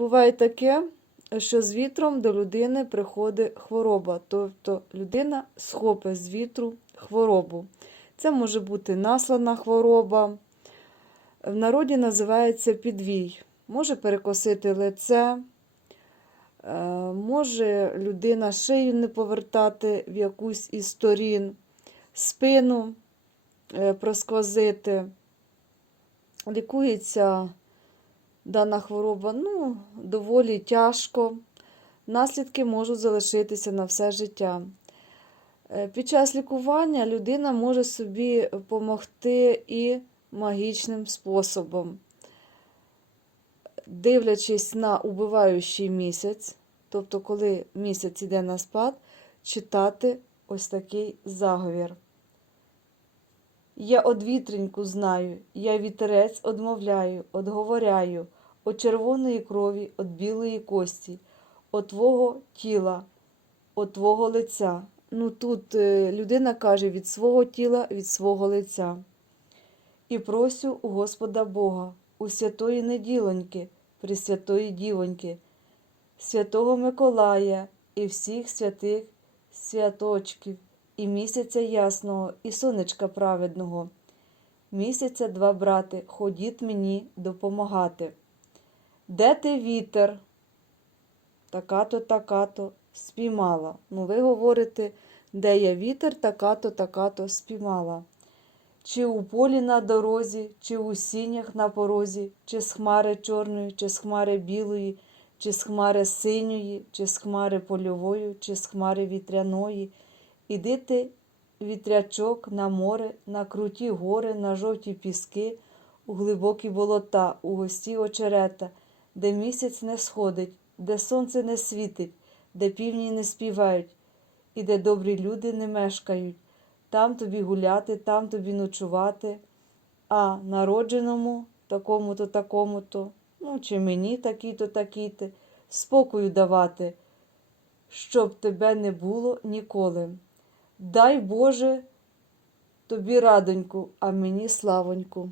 буває таке, що з вітром до людини приходить хвороба, тобто людина схопить з вітру хворобу. Це може бути наслана хвороба. В народі називається підвій. Може перекосити лице, е, може людина шию не повертати в якусь із сторін, спину е, просквозити. Лікується дана хвороба ну, доволі тяжко. Наслідки можуть залишитися на все життя. Е, Під час лікування людина може собі допомогти і магічним способом. Дивлячись на убиваючий місяць, тобто, коли місяць іде на спад, читати ось такий заговір. Я од вітреньку знаю, я вітерець одмовляю, одговоряю, от червоної крові, от білої кості, от твого тіла, от твого лиця. Ну тут е, людина каже від свого тіла, від свого лиця. І просю у Господа Бога, у святої неділоньки, Пресвятої Дівоньки, святого Миколая і всіх святих святочків, і місяця ясного, і сонечка праведного. Місяця два брати, ходіть мені допомагати. Де ти вітер? Така-то, така-то спіймала. Ну, ви говорите, де я вітер, така-то, така-то спіймала. Чи у полі на дорозі, чи у сінях на порозі, чи з хмари чорної, чи з хмари білої, чи з хмари синьої, чи з хмари польової, чи з хмари вітряної. Іди ти, вітрячок, на море, на круті гори, на жовті піски, у глибокі болота, у гості очерета, де місяць не сходить, де сонце не світить, де півні не співають, і де добрі люди не мешкають. Там тобі гуляти, там тобі ночувати, а народженому такому-то, такому-то, ну, чи мені такий-то, такий-то, спокою давати, щоб тебе не було ніколи. Дай Боже тобі радоньку, а мені славоньку.